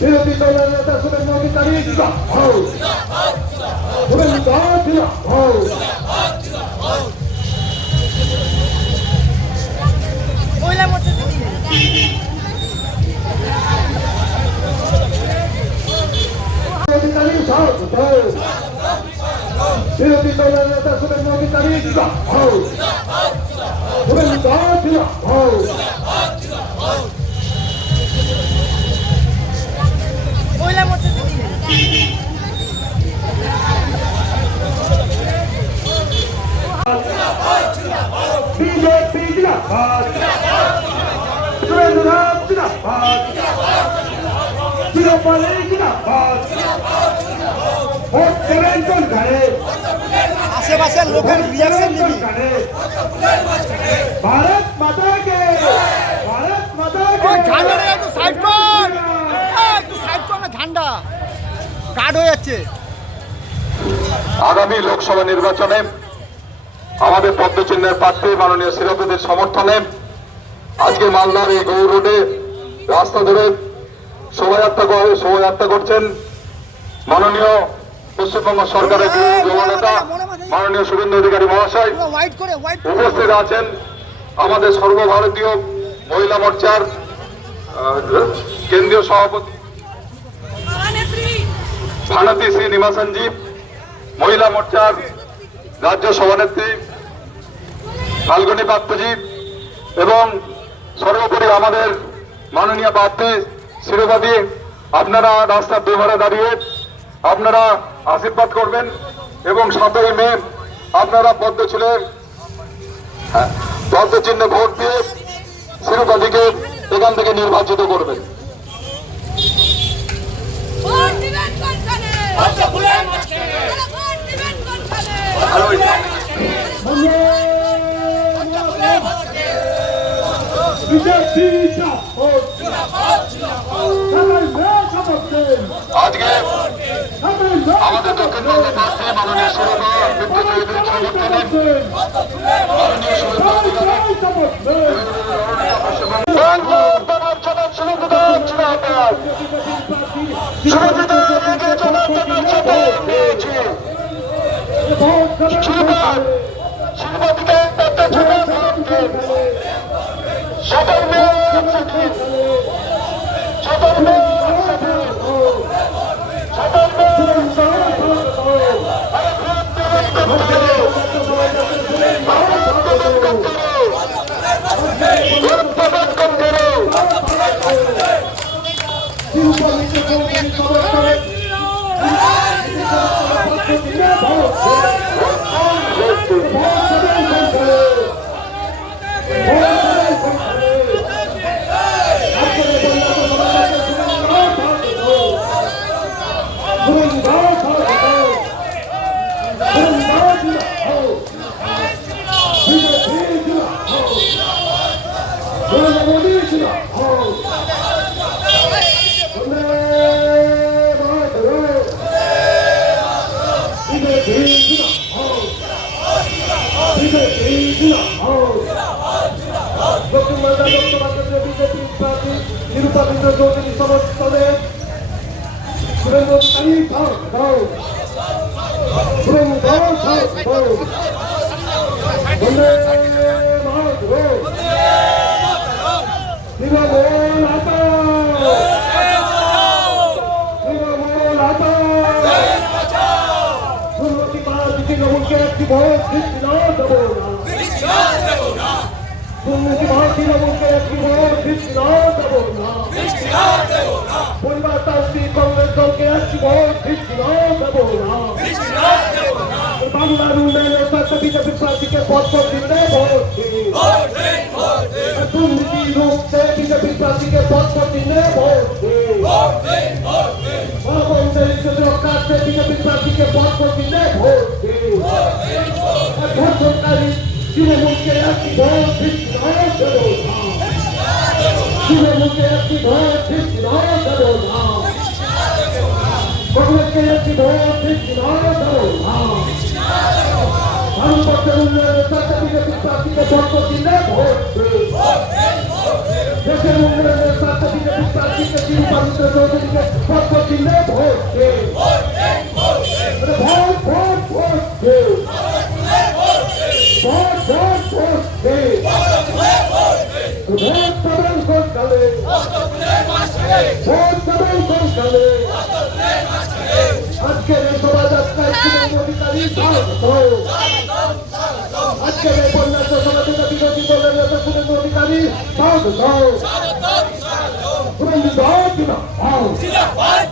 বিরোধী দলের নেতা শুভেন্দু অধিকারী মহিলা মোর্চা অধিকারী বিরোধী দলের নেতা শুভেন্দু অধিকারী মহিলা মোর্চা বিজেপি জিন্দাবাদ সুরেন্দ্রনাথ জিন্দাবাদ চিরপালে জিন্দাবাদ ভোট দেবেন কোনখানে আশেপাশের লোকের রিয়াকশন নিবি ভারত মাতা কে ভারত মাতা কে ঝান্ডাটা একটু সাইড কর একটু সাইড কর না ঝান্ডা কাট হয়ে যাচ্ছে। আগামী লোকসভা নির্বাচনে আমাদের পদ্মচিহ্নের প্রার্থী মাননীয় শিরোপতির সমর্থনে আজকে মালদার এই গৌর রোডে রাস্তা ধরে শোভাযাত্রা করছেন মাননীয় পশ্চিমবঙ্গ সরকারের যুবনেতা মাননীয় শুভেন্দু অধিকারী মহাশয়। উপস্থিত আছেন আমাদের সর্বভারতীয় মহিলা মোর্চার কেন্দ্রীয় সভাপতি ভানতী শ্রী নিমাসনজি, মহিলা মোর্চার রাজ্য সভানেত্রী ফাল্গুনী পাত্রজি এবং সর্বোপরি আমাদের মাননীয় প্রার্থী শিরোপতি। আপনারা রাস্তার দুধারে দাঁড়িয়ে আপনারা আশীর্বাদ করবেন এবং 7ই মে আপনারা পদ্মচিহ্নে ভোট দিয়ে শিরোপতিকে এখান থেকে নির্বাচিত করবেন। আজকে আমাদের দক্ষিণবঙ্গের প্রার্থী মাননীয় বিদ্যুৎ চৌধুরীর কংগ্রেস দলকে একটি ভোট দেব না। বাংলার উন্নয়নের স্বার্থে বিজেপি প্রার্থীকে পথ দিতে ভোট দিন। দুর্নীতি রুখতে বিজেপি প্রার্থীকে পথ দিতে ভোট দিন। রক্ষার্থে বিজেপি প্রার্থীকে পথ দিতে ভোট দিন। ধর্ষণকারী তৃণমূলকে একটি ভোট দেব না। তৃণমূলকে একটি ভোট দেব না। কংগ্রেসকে একটি ভোট দেব না। ভারতবর্ষের উন্নয়নের স্বার্থে বিজেপি প্রার্থীকে পথ দিতে ভোট দিন। দেশের উন্নয়নের প্রার্থী বিজেপি প্রার্থীকে শিরূপালিত চৌধুরীকে পক্ষ চিহ্নে ভোট দিন। ভোট ভোট ভোট দিন। ভোট ভোট ভোট দিন। ভোট পাবেন কোনকালে? ভোট পাবেন কোনকালে? আজকের এই শোভাযাত্রায় শুভেন্দু অধিকারী স্বাগত। আজকের এই বন্যাত্ম শোভাযাত্রা বিরোধী দলের নেতা শুভেন্দু অধিকারী স্বাগত। শুভেন্দু জিন্দাবাদ।